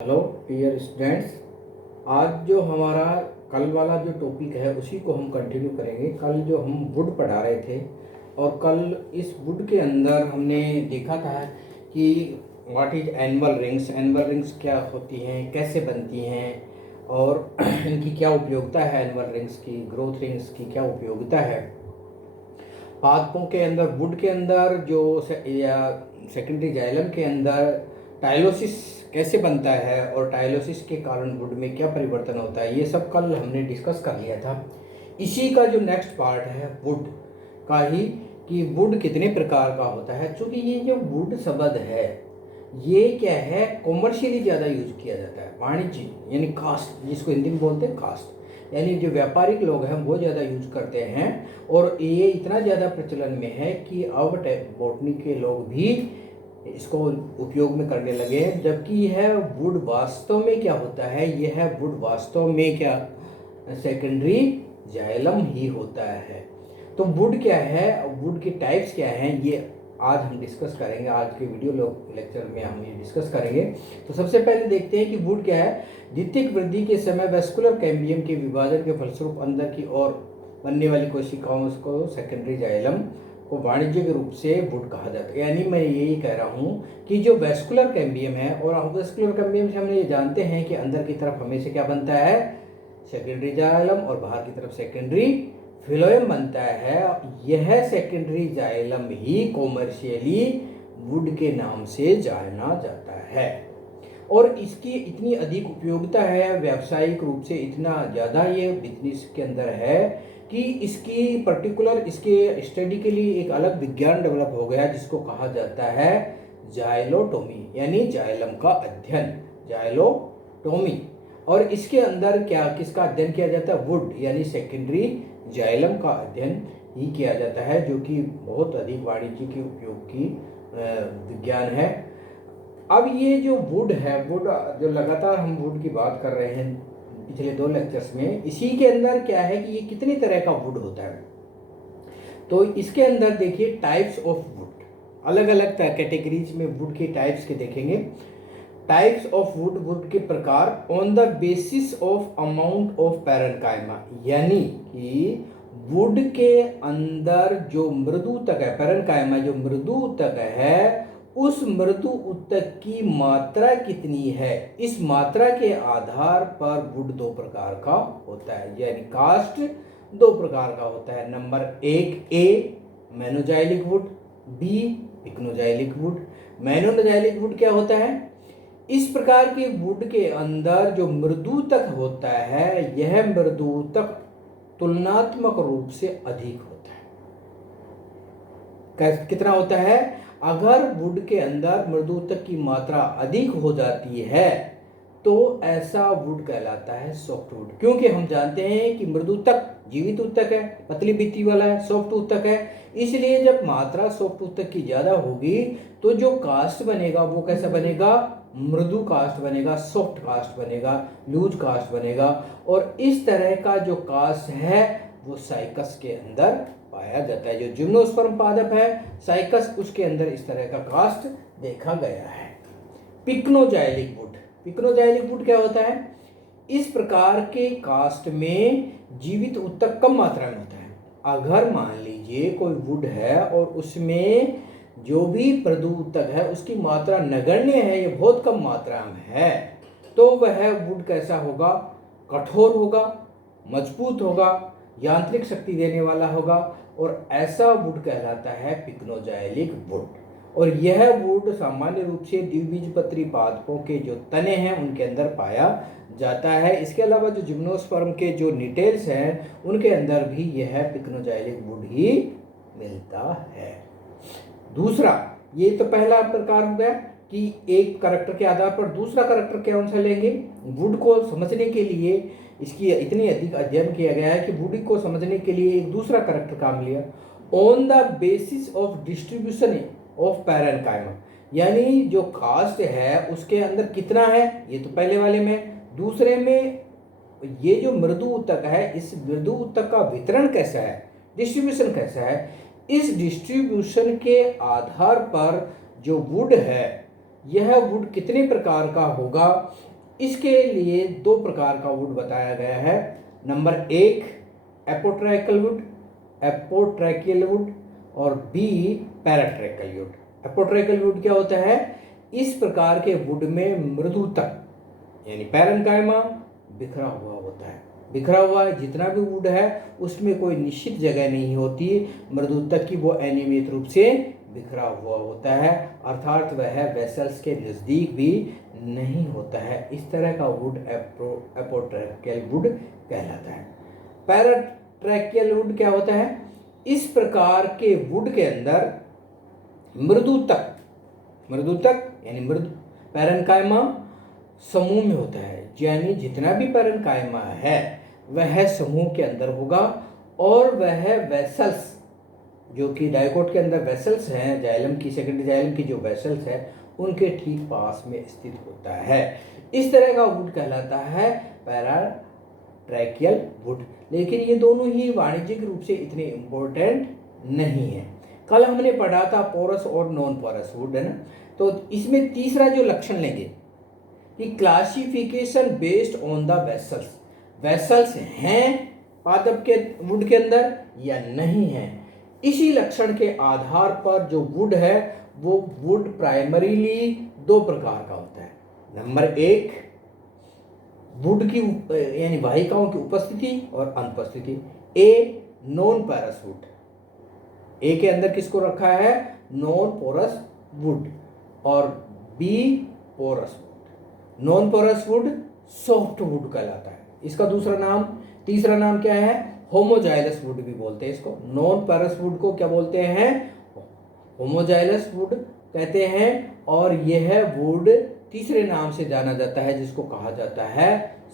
Hello dear students. आज जो हमारा कल वाला जो टॉपिक है उसी को हम कंटिन्यू करेंगे। कल जो हम वुड पढ़ा रहे थे और कल इस वुड के अंदर हमने देखा था कि what is annual rings. Annual rings क्या होती हैं, कैसे बनती हैं और इनकी क्या उपयोगिता है। एनुअल रिंग्स की, ग्रोथ रिंग्स की क्या उपयोगिता है। पादपों के अंदर, वुड के अंदर जो या सेकेंडरी जाइलम के अंदर टाइलोसिस कैसे बनता है और टाइलोसिस के कारण वुड में क्या परिवर्तन होता है, ये सब कल हमने डिस्कस कर लिया था। इसी का जो नेक्स्ट पार्ट है वुड का ही, कि वुड कितने प्रकार का होता है। क्योंकि ये जो वुड शब्द है ये क्या है, कॉमर्शियली ज़्यादा यूज किया जाता है, वाणिज्य यानी कास्ट, जिसको हिंदी में बोलते हैं कास्ट, यानी जो व्यापारिक लोग हैं वो ज़्यादा यूज करते हैं। और ये इतना ज़्यादा प्रचलन में है कि अब बॉटनी के लोग भी इसको उपयोग में करने लगे हैं। जबकि यह वुड वास्तव में क्या होता है, यह वुड वास्तव में क्या सेकेंडरी जाइलम ही होता है। तो वुड क्या है, वुड के टाइप्स क्या हैं, ये आज हम डिस्कस करेंगे। आज के वीडियो लेक्चर में हम ये डिस्कस करेंगे। तो सबसे पहले देखते हैं कि वुड क्या है। द्वितीयक वृद्धि के समय वेस्कुलर कैम्बियम के विभाजन के फलस्वरूप अंदर की ओर बनने वाली कोशिकाओं को सेकेंडरी जाइलम को वाणिज्यिक रूप से वुड कहा जाता है। यानी मैं यही कह रहा हूँ कि जो वेस्कुलर कैम्बियम है, और वेस्कुलर कैम्बियम से हम ये जानते हैं कि अंदर की तरफ हमेशा क्या बनता है, सेकेंडरी जाइलम, और बाहर की तरफ सेकेंडरी फिलोएम बनता है। यह secondary xylem he commercially would के नाम से जाना जाता है और इसकी इतनी अधिक उपयोगिता है, व्यावसायिक रूप से इतना ज़्यादा ये बिजनेस के अंदर है कि इसकी पर्टिकुलर इसके स्टडी के लिए एक अलग विज्ञान डेवलप हो गया जिसको कहा जाता है जाइलोटोमी, यानी जाइलम का अध्ययन, जाइलोटोमी। और इसके अंदर क्या किसका अध्ययन किया जाता है, वुड यानी सेकेंडरी जाइलम का अध्ययन ही किया जाता है, जो कि बहुत अधिक वाणिज्य के उपयोग की विज्ञान है। अब ये जो वुड है, वुड जो लगातार हम वुड की बात कर रहे हैं पिछले 2 लेक्चर्स में, इसी के अंदर क्या है कि ये कितनी तरह का वुड होता है। तो इसके अंदर देखिए टाइप्स ऑफ वुड, अलग अलग कैटेगरीज में वुड के टाइप्स के देखेंगे। टाइप्स ऑफ वुड, वुड के प्रकार on the basis of amount of parenchyma, यानी कि वुड के अंदर जो मृदु ऊतक है, पैरेनकाइमा जो मृदु ऊतक है, उस मृदु ऊतक की मात्रा कितनी है, इस मात्रा के आधार पर वुड 2 प्रकार का होता है, यानी कास्ट 2 प्रकार का होता है। Number 1 A manoxylic wood, B pycnoxylic wood. Manoxylic wood क्या होता है, इस प्रकार के वुड के अंदर जो मृदुतक होता है, यह मृदुतक तुलनात्मक रूप से अधिक होता है। कितना होता है, अगर वुड के अंदर मृदुतक की मात्रा अधिक हो जाती है तो ऐसा वुड कहलाता है सॉफ्ट वुड। क्योंकि हम जानते हैं कि मृदुतक जीवित ऊतक है, पतली भित्ति वाला है, सॉफ्ट ऊतक है, इसलिए जब मात्रा सॉफ्ट ऊतक की ज्यादा होगी तो जो कास्ट बनेगा वो कैसा बनेगा, मृदु कास्ट बनेगा, सॉफ्ट कास्ट बनेगा, लूज कास्ट बनेगा। और इस तरह का जो कास्ट है वो साइकस के अंदर पाया जाता है। जो जिम्नोस्पर्म पादप है साइकस, उसके अंदर इस तरह का कास्ट देखा गया है। पिक्नोजाइलिक वुड, पिक्नोजाइलिक वुड क्या होता है, इस प्रकार के कास्ट में जीवित ऊतक कम मात्रा में होता है। अगर मान लीजिए कोई वुड है और उसमें जो भी मृदु ऊतक है उसकी मात्रा नगण्य है, ये बहुत कम मात्रा में है, तो वह वुड कैसा होगा, कठोर होगा, मजबूत होगा, यांत्रिक शक्ति देने वाला होगा, और ऐसा वुड कहलाता है पिक्नोजाइलिक वुड। और यह वुड सामान्य रूप से द्विबीजपत्री पादपों के जो तने हैं उनके अंदर पाया जाता है। इसके अलावा जो जिम्नोस्पर्म के जो निटेल्स हैं उनके अंदर भी यह पिक्नोजाइलिक वुड ही मिलता है। दूसरा, ये तो पहला प्रकार हो गया कि एक करैक्टर के आधार पर। दूसरा करैक्टर कौन सा लेंगे, वुड को समझने के लिए इसकी इतनी अधिक अध्ययन किया गया है कि वुड को समझने के लिए एक दूसरा करैक्टर काम लिया, on the basis of distribution of parenchyma, यानी जो कास्ट है उसके अंदर कितना है, ये तो पहले वाले में। दूसरे में ये जो मृदु ऊतक है, इस मृदु ऊतक का वितरण कैसा है, डिस्ट्रीब्यूशन कैसा है, इस डिस्ट्रीब्यूशन के आधार पर जो वुड है यह वुड कितने प्रकार का होगा, इसके लिए दो प्रकार का वुड बताया गया है। नंबर 1 एपोट्रैकियल वुड, एपोट्रैकियल वुड, और बी पैराट्रैकियल वुड। एपोट्रैकियल वुड क्या होता है? इस प्रकार के वुड में मृदुता यानी पैरेन्काइमा बिखरा हुआ होता है। बिखरा हुआ जितना भी वुड है उसमें कोई निश्चित जगह नहीं होती, मृदुता की वो अनियमित रूप से बिखरा हुआ होता है, अर्थात वह वेसल्स के नज़दीक भी नहीं होता है। इस तरह का वुड एपोट्रैकियल वुड कहलाता है। पैराट्रैकियल वुड क्या होता है? इस प्रकार के वुड के अंदर मृदुतक यानी मृदु पैरेन्काइमा समूह में होता है, यानी जितना भी पैरेन्काइमा है वह समूह के अंदर होगा, और वह वेसल्स जो कि डाइकोट के अंदर वेसल्स हैं, जाइलम की सेकेंडरी जाइलम की जो वेसल्स है उनके ठीक पास में स्थित होता है। इस तरह का वुड कहलाता है पैराट्रैकियल वुड। लेकिन ये दोनों ही वाणिज्यिक रूप से इतने इम्पोर्टेंट नहीं है। कल हमने पढ़ा था पोरस और नॉन पोरस वुड, है ना। तो इसमें तीसरा जो लक्षण लेंगे कि classification based on the vessels, vessels हैं पादप के वुड के अंदर या नहीं है। इसी लक्षण के आधार पर जो वुड है वो वुड प्राइमरीली दो प्रकार का होता है। नंबर 1 वुड की यानी वाहिकाओं की उपस्थिति और अनुपस्थिति। A non porous wood, A के अंदर किसको रखा है? नॉन पोरस वुड, और B porous wood. Non porous wood soft wood कहलाता है। इसका तीसरा नाम क्या है? होमोजाइलस वुड भी बोलते हैं इसको। नॉन पोरस वुड को क्या बोलते हैं? होमोजाइलस वुड कहते हैं। और यह वुड तीसरे नाम से जाना जाता है जिसको कहा जाता है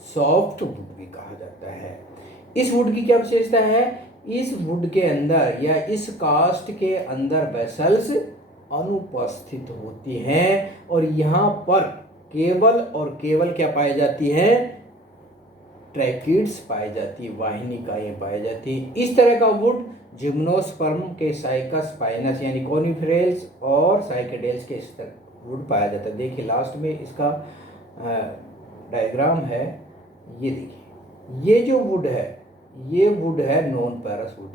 सॉफ्ट वुड भी कहा जाता है। इस वुड की क्या विशेषता है? इस वुड के अंदर या इस कास्ट के अंदर वेसल्स अनुपस्थित होती हैं, और यहाँ पर केवल और केवल क्या पाई जाती है? ट्रैकिड्स पाई जाती है, वाहिनिकाएं पाई जाती है। इस तरह का वुड जिम्नोस्पर्म के साइकस स्पाइनस यानी कॉनिफेरल्स और साइकेडेल्स के इस तरह वुड पाया जाता है। देखिए लास्ट में इसका डायग्राम है, ये देखिए। ये जो वुड है ये वुड है नॉन पोरस वुड,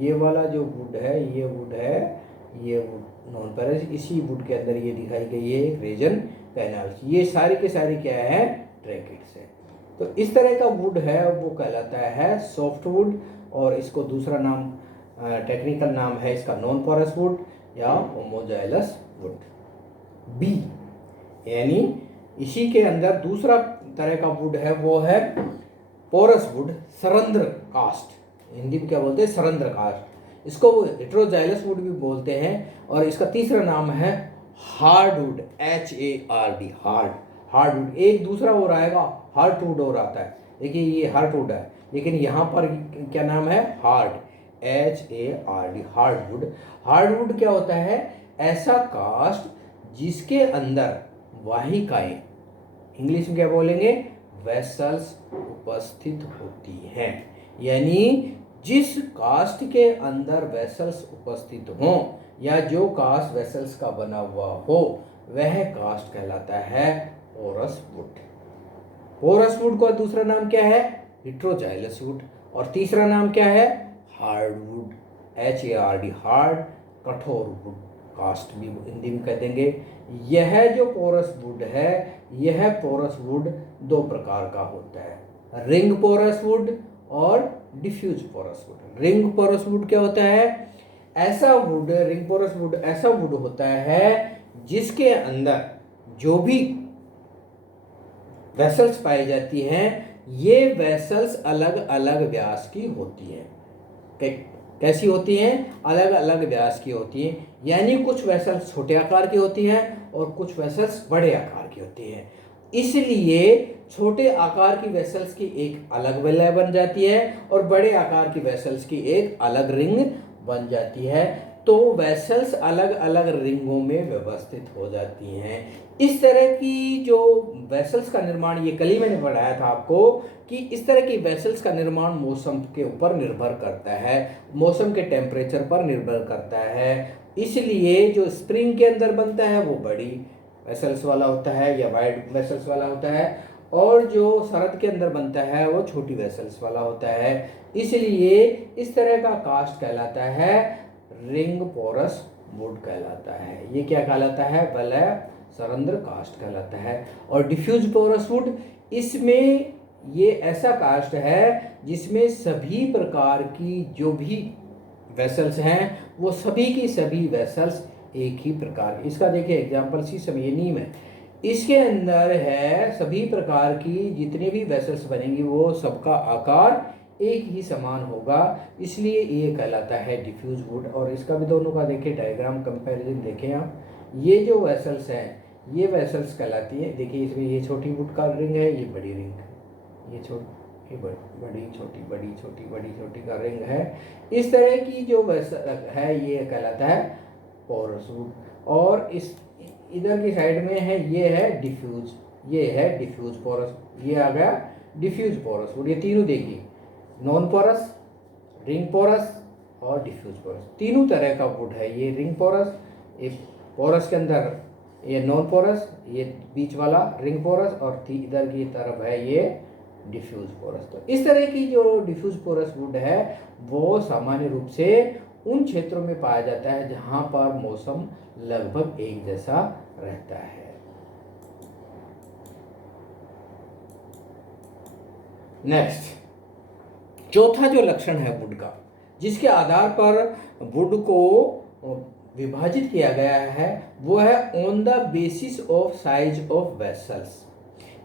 ये वाला जो वुड है ये वुड है, ये वुड नॉन पोरस। इसी वुड के अंदर ये दिखाई गई है एक रीजन कैनाल्स, ये सारी के सारी क्या है? ट्रैकिड्स है। तो इस तरह का वुड है वो कहलाता है सॉफ्ट वुड, और इसको दूसरा नाम टेक्निकल नाम है इसका नॉन पोरस वुड या होमोजाइलस वुड। बी यानी इसी के अंदर दूसरा तरह का वुड है वो है पोरस वुड, सरंध्र कास्ट, हिंदी में क्या बोलते हैं? सरंध्र कास्ट। इसको हेटेरोजाइलस वुड भी बोलते हैं। और इसका तीसरा नाम है हार्डवुड, HARD, हार्ड वुड। एक दूसरा और आएगा हार्टवुड और आता है, देखिए ये हार्टवुड है, लेकिन यहाँ पर क्या नाम है? Hard, HARD, hardwood. हार्डवुड क्या होता है? ऐसा कास्ट जिसके अंदर वाहिकाएं, इंग्लिश में क्या बोलेंगे? वेसल्स उपस्थित होती हैं। यानी जिस कास्ट के अंदर वेसल्स उपस्थित हों या जो कास्ट वेसल्स का बना हुआ हो वह कास्ट कहलाता है पोरस वुड। पोरस वुड का दूसरा नाम क्या है? हेटेरोजाइलस वुड। और तीसरा नाम क्या है? हार्डवुड, HARD, हार्ड, कठोर वुड कास्ट भी हिंदी में कह देंगे। यह जो पोरस वुड है यह पोरस वुड दो प्रकार का होता है, रिंग पोरस वुड और diffuse porous wood. Ring porous wood क्या होता है? ऐसा वुड, रिंग पोरस वुड ऐसा वुड होता है जिसके अंदर जो भी वेसल्स पाई जाती हैं ये वेसल्स अलग अलग व्यास की होती हैं। कैसी होती हैं? अलग अलग व्यास की होती हैं। यानी कुछ वेसल्स छोटे आकार की होती हैं और कुछ वेसल्स बड़े आकार की होती हैं। इसलिए छोटे आकार की वेसल्स की एक अलग वलय बन जाती है और बड़े आकार की वेसल्स की एक अलग रिंग बन जाती है। तो वेसल्स अलग अलग रिंगों में व्यवस्थित हो जाती हैं। इस तरह की जो वेसल्स का निर्माण, ये कल ही मैंने पढ़ाया था आपको कि इस तरह की वेसल्स का निर्माण मौसम के ऊपर निर्भर करता है, मौसम के टेम्परेचर पर निर्भर करता है। इसलिए जो स्प्रिंग के अंदर बनता है वो बड़ी वेसल्स वाला होता है या वाइड वेसल्स वाला होता है, और जो सरद के अंदर बनता है वो छोटी वेसल्स वाला होता है। इसलिए इस तरह का कास्ट कहलाता है रिंग पोरस वुड कहलाता है। ये क्या कहलाता है? वलय सरंध्र कास्ट कहलाता है। और डिफ्यूज पोरस वुड, इसमें ये ऐसा कास्ट है जिसमें सभी प्रकार की जो भी वेसल्स हैं वो सभी की सभी वेसल्स एक ही प्रकार। इसका देखिए एग्जाम्पल सी समयनीम है, इसके अंदर है सभी प्रकार की जितने भी वेसल्स बनेंगी वो सबका आकार एक ही समान होगा, इसलिए ये कहलाता है डिफ्यूज वुड। और इसका भी दोनों का देखिए डायग्राम कंपैरिजन देखें आप। ये जो वेसल्स हैं ये वेसल्स कहलाती है, देखिए इसमें ये छोटी वुड का रिंग है, ये बड़ी रिंग है, ये छोटी बड़ी छोटी बड़ी छोटी बड़ी छोटी का रिंग है। इस तरह की जो वेसल है ये कहलाता है पोरस वुड। और इस इधर की साइड में है ये है डिफ्यूज, ये है डिफ्यूज पोरस, ये आ गया डिफ्यूज पोरस वुड। ये तीनों देखिए, नॉन पोरस, रिंग पोरस और डिफ्यूज पोरस, तीनों तरह का वुड है। ये रिंग पोरस, ये पोरस के अंदर ये नॉन पोरस, ये बीच वाला रिंग पोरस, और इधर की तरफ है ये डिफ्यूज पोरस। तो इस तरह की जो डिफ्यूज पोरस वुड है वो सामान्य रूप से उन क्षेत्रों में पाया जाता है जहां पर मौसम लगभग एक जैसा रहता है। नेक्स्ट, चौथा जो लक्षण है वुड का, जिसके आधार पर वुड को विभाजित किया गया है, वो है on the basis of size of vessels.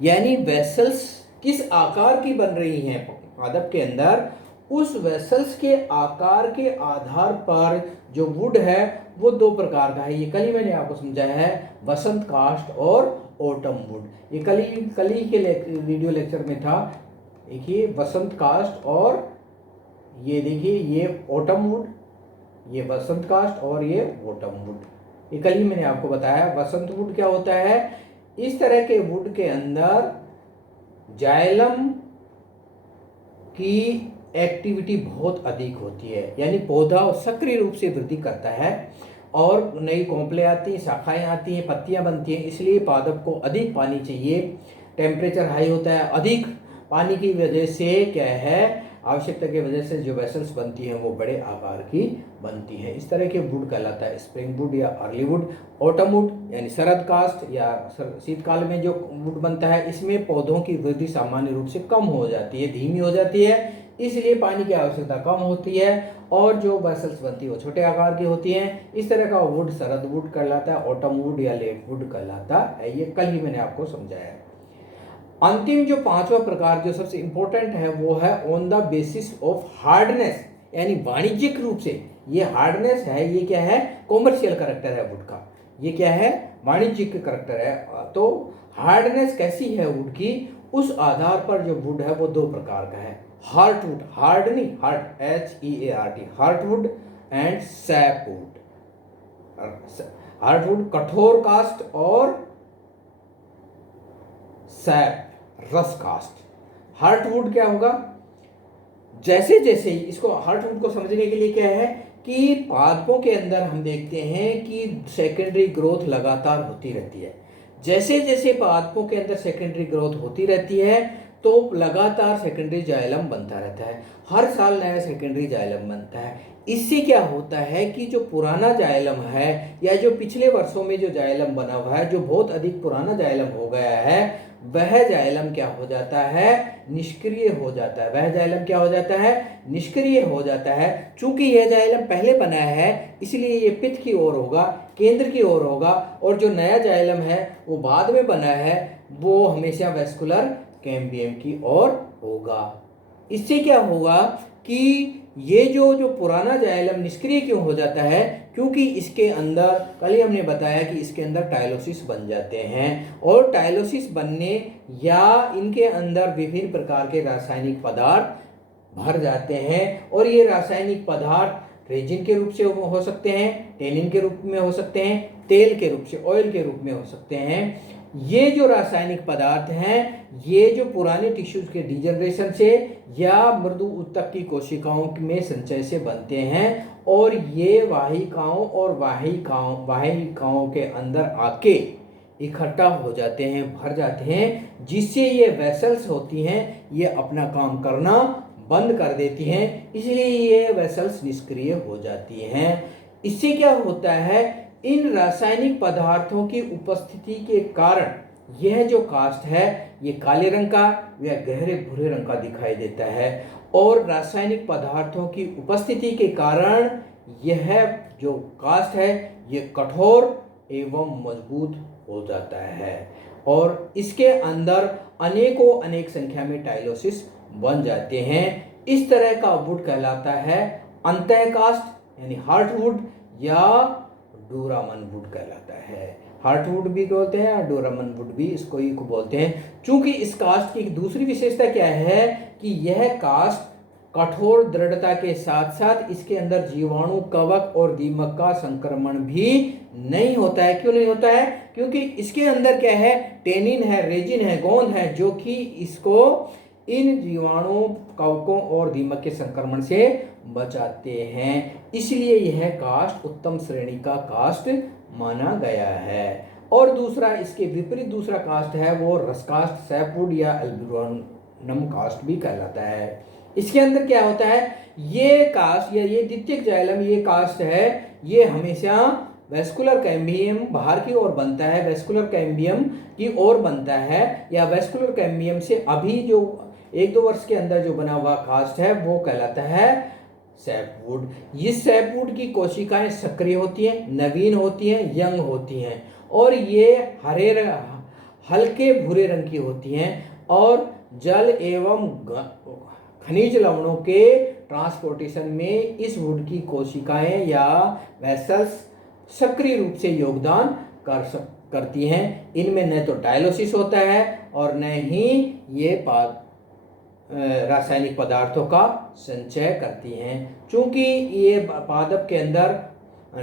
यानी वेसल्स किस आकार की बन रही हैं पादप के अंदर, उस वेसल्स के आकार के आधार पर जो वुड है वो दो प्रकार का है। ये कल ही मैंने आपको समझाया है, वसंत कास्ट और ऑटम वुड। ये कल ही के वीडियो लेक्चर में था। देखिए वसंत कास्ट और ये देखिए ये ऑटम वुड, ये वसंत कास्ट और ये ऑटम वुड। ये कल ही मैंने आपको बताया। वसंत वुड क्या होता है? इस तरह के वुड के अंदर जाइलम की एक्टिविटी बहुत अधिक होती है, यानी पौधा सक्रिय रूप से वृद्धि करता है और नई कोंपलें आती हैं, शाखाएं आती हैं, पत्तियां बनती हैं। इसलिए पादप को अधिक पानी चाहिए, टेम्परेचर हाई होता है, अधिक पानी की वजह से क्या है, आवश्यकता की वजह से जो वेसल्स बनती हैं वो बड़े आकार की बनती है। इस तरह के वुड कहलाता है स्प्रिंग वुड या अर्ली वुड। ऑटम वुड यानी शरद कास्ट या शीतकाल में जो वुड बनता है, इसमें पौधों की वृद्धि सामान्य रूप से कम हो जाती है, धीमी हो जाती है, इसलिए पानी की आवश्यकता कम होती है और जो वेसल्स बनती है वो छोटे आकार की होती हैं। इस तरह का वुड शरद वुड कहलाता है, ऑटम वुड या लेट वुड कहलाता है। ये कल ही मैंने आपको समझाया। अंतिम जो पांचवा प्रकार जो सबसे इंपॉर्टेंट है वो है on the basis of hardness, यानी वाणिज्यिक रूप से ये हार्डनेस है, ये क्या है, कॉमर्शियल करैक्टर है वुड का, ये क्या है, वाणिज्यिक करैक्टर है। तो हार्डनेस कैसी है वुड की, उस आधार पर जो वुड है वो दो प्रकार का है। हार्ट वुड, हार्ड नहीं, heart HEART, heart would and SAP would. Heart would कठोर कास्ट और सैप रस कास्ट। हार्टवुड क्या होगा, जैसे जैसे इसको हार्टवुड को समझने के लिए क्या है कि पादपों के अंदर हम देखते हैं कि सेकेंडरी ग्रोथ लगातार होती रहती है। जैसे जैसे पादपों के अंदर सेकेंडरी ग्रोथ होती रहती है तो लगातार सेकेंडरी जाइलम बनता रहता है, हर साल नया सेकेंडरी जाइलम बनता है। इससे क्या होता है कि जो पुराना जाइलम है या जो पिछले वर्षों में जो जाइलम बना हुआ है, जो बहुत अधिक पुराना जाइलम हो गया है, वह जाइलम क्या हो जाता है, निष्क्रिय हो जाता है। वह जाइलम क्या हो जाता है, निष्क्रिय हो जाता है। चूंकि यह जाइलम पहले बना है इसलिए ये पित्त की ओर होगा, केंद्र की ओर होगा, और जो नया जाइलम है वो बाद में बना है वो हमेशा वेस्कुलर कैम्बियम की ओर होगा। इससे क्या होगा कि ये जो पुराना जाइलम निष्क्रिय क्यों हो जाता है, क्योंकि इसके अंदर कल ही हमने बताया कि इसके अंदर टाइलोसिस बन जाते हैं, और टाइलोसिस बनने या इनके अंदर विभिन्न प्रकार के रासायनिक पदार्थ भर जाते हैं, और ये रासायनिक पदार्थ रेजिन के रूप से हो सकते हैं, टेनिन के रूप में हो सकते हैं, तेल के रूप से, ऑयल के रूप में हो सकते हैं। ये जो रासायनिक पदार्थ हैं ये जो पुराने टिश्यूज के डिजनरेशन से या मृदु ऊतक की कोशिकाओं में संचय से बनते हैं, और ये वाहिकाओं के अंदर आके इकट्ठा हो जाते हैं, भर जाते हैं, जिससे ये वेसल्स होती हैं ये अपना काम करना बंद कर देती हैं, इसलिए ये वेसल्स निष्क्रिय हो जाती हैं। इससे क्या होता है, इन रासायनिक पदार्थों की उपस्थिति के कारण यह जो कास्ट है ये काले रंग का या गहरे भूरे रंग का दिखाई देता है, और रासायनिक पदार्थों की उपस्थिति के कारण यह जो कास्ट है ये कठोर एवं मजबूत हो जाता है, और इसके अंदर अनेकों अनेक संख्या में टाइलोसिस बन जाते हैं। इस तरह का वुड कहलाता है अंतः कास्ट यानी हार्टवुड, या डोरामन वुड कहलाता है। हार्टवुड भी बोलते हैं और डोरामन वुड भी इसको ही बोलते हैं। चूंकि इस कास्ट की दूसरी विशेषता क्या है कि यह कास्ट कठोर दृढ़ता के साथ साथ इसके अंदर जीवाणु, कवक और दीमक का संक्रमण भी नहीं होता है। क्यों नहीं होता है? क्योंकि इसके अंदर क्या है, टेनिन है, रेजिन है, गोंद है, जो कि इसको इन जीवाणु, कवकों और दीमक के संक्रमण से बचाते हैं। इसलिए यह कास्ट उत्तम श्रेणी का कास्ट माना गया है। और दूसरा, इसके विपरीत दूसरा कास्ट है वो रस कास्ट, सैपवुड या एल्ब्यूरोनम कास्ट भी कहलाता है। इसके अंदर क्या होता है, ये कास्ट या ये द्वितीयक जाइलम, ये कास्ट है, ये हमेशा वेस्कुलर कैम्बियम बाहर की ओर बनता है, वेस्कुलर कैम्बियम की ओर बनता है, या वेस्कुलर कैम्बियम से अभी जो 1-2 वर्ष के अंदर जो बना हुआ कास्ट है वो कहलाता है सैपवुड। इस सैपवुड की कोशिकाएं सक्रिय होती हैं, नवीन होती हैं, यंग होती हैं, और ये हल्के भूरे रंग की होती हैं, और जल एवं खनिज लवणों के ट्रांसपोर्टेशन में इस वुड की कोशिकाएं या वेसल्स सक्रिय रूप से योगदान करती हैं। इनमें न तो टाइलोसिस होता है और न ही ये रासायनिक पदार्थों का संचय करती हैं। चूंकि ये पादप के अंदर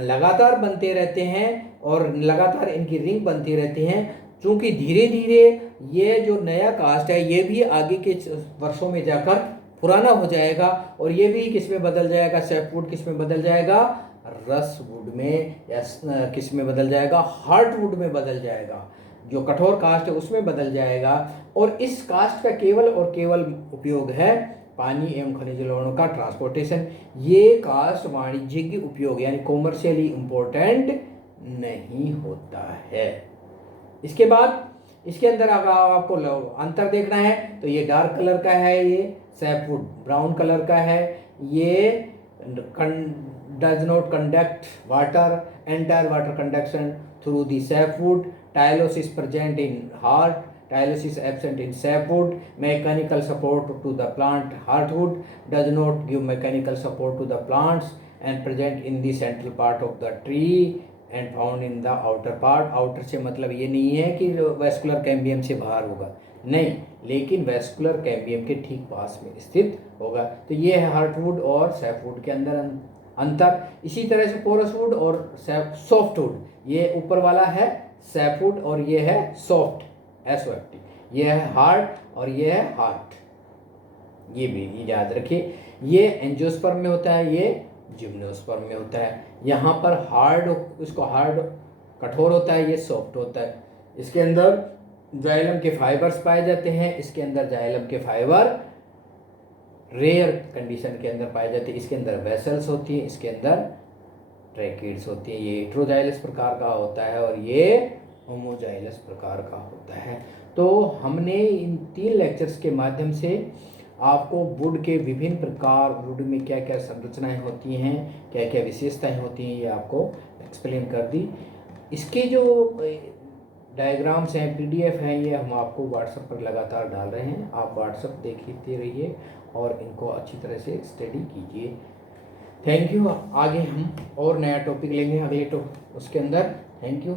लगातार बनते रहते हैं और लगातार इनकी रिंग बनती रहती हैं, चूंकि धीरे धीरे ये जो नया कास्ट है ये भी आगे के वर्षों में जाकर पुराना हो जाएगा, और ये भी किस में बदल जाएगा, सैपवुड किस में बदल जाएगा, रसवुड में, या किस में बदल जाएगा, हार्टवुड में बदल जाएगा, जो कठोर कास्ट है उसमें बदल जाएगा। और इस कास्ट का केवल और केवल उपयोग है पानी एवं खनिज लवणों का ट्रांसपोर्टेशन। ये कास्ट वाणिज्यिक उपयोग यानी कॉमर्शियली इम्पोर्टेंट नहीं होता है। इसके बाद इसके अंदर अगर आपको अंतर देखना है तो ये डार्क कलर का है, ये सैपवुड ब्राउन कलर का है, ये does not conduct water, entire water conduction through the sapwood, tylosis present in heart, tylosis absent in sapwood, mechanical support to the plant heartwood, does not give mechanical support to the plants and present in the central part of the tree and found in the outer part. Outer से मतलब ये नहीं है कि vascular cambium से बाहर होगा, नहीं, लेकिन वेस्कुलर कैम्बियम के ठीक पास में स्थित होगा। तो ये है हार्टवुड और सैपवुड के अंदर अंतर। इसी तरह से पोरसवुड और सॉफ्टवुड, ये ऊपर वाला है सैपवुड और ये है सॉफ्ट, SOFT, ये है हार्ड और ये है हार्ट, ये भी याद रखिए। ये एंजियोस्पर्म में होता है, ये जिम्नोस्पर्म में होता है। यहाँ पर हार्ड, इसको हार्ड कठोर होता है, ये सॉफ्ट होता है। इसके अंदर जाइलम के फाइबर्स पाए जाते हैं, इसके अंदर जाइलम के फाइबर रेयर कंडीशन के अंदर पाए जाते हैं। इसके अंदर वेसल्स होती हैं, इसके अंदर ट्रैकिड्स होती हैं। ये हेटेरोजाइलस प्रकार का होता है और ये होमोजाइलस प्रकार का होता है। तो हमने इन 3 लेक्चर्स के माध्यम से आपको वुड के विभिन्न प्रकार, वुड में क्या क्या संरचनाएं होती हैं, क्या क्या विशेषताएं होती हैं, ये आपको एक्सप्लेन कर दी। इसके जो डायग्राम्स हैं, PDF हैं, ये हम आपको व्हाट्सएप पर लगातार डाल रहे हैं। आप व्हाट्सएप देखते रहिए और इनको अच्छी तरह से स्टडी कीजिए। Thank you. आगे हम और नया टॉपिक लेंगे अगले उसके अंदर। Thank you.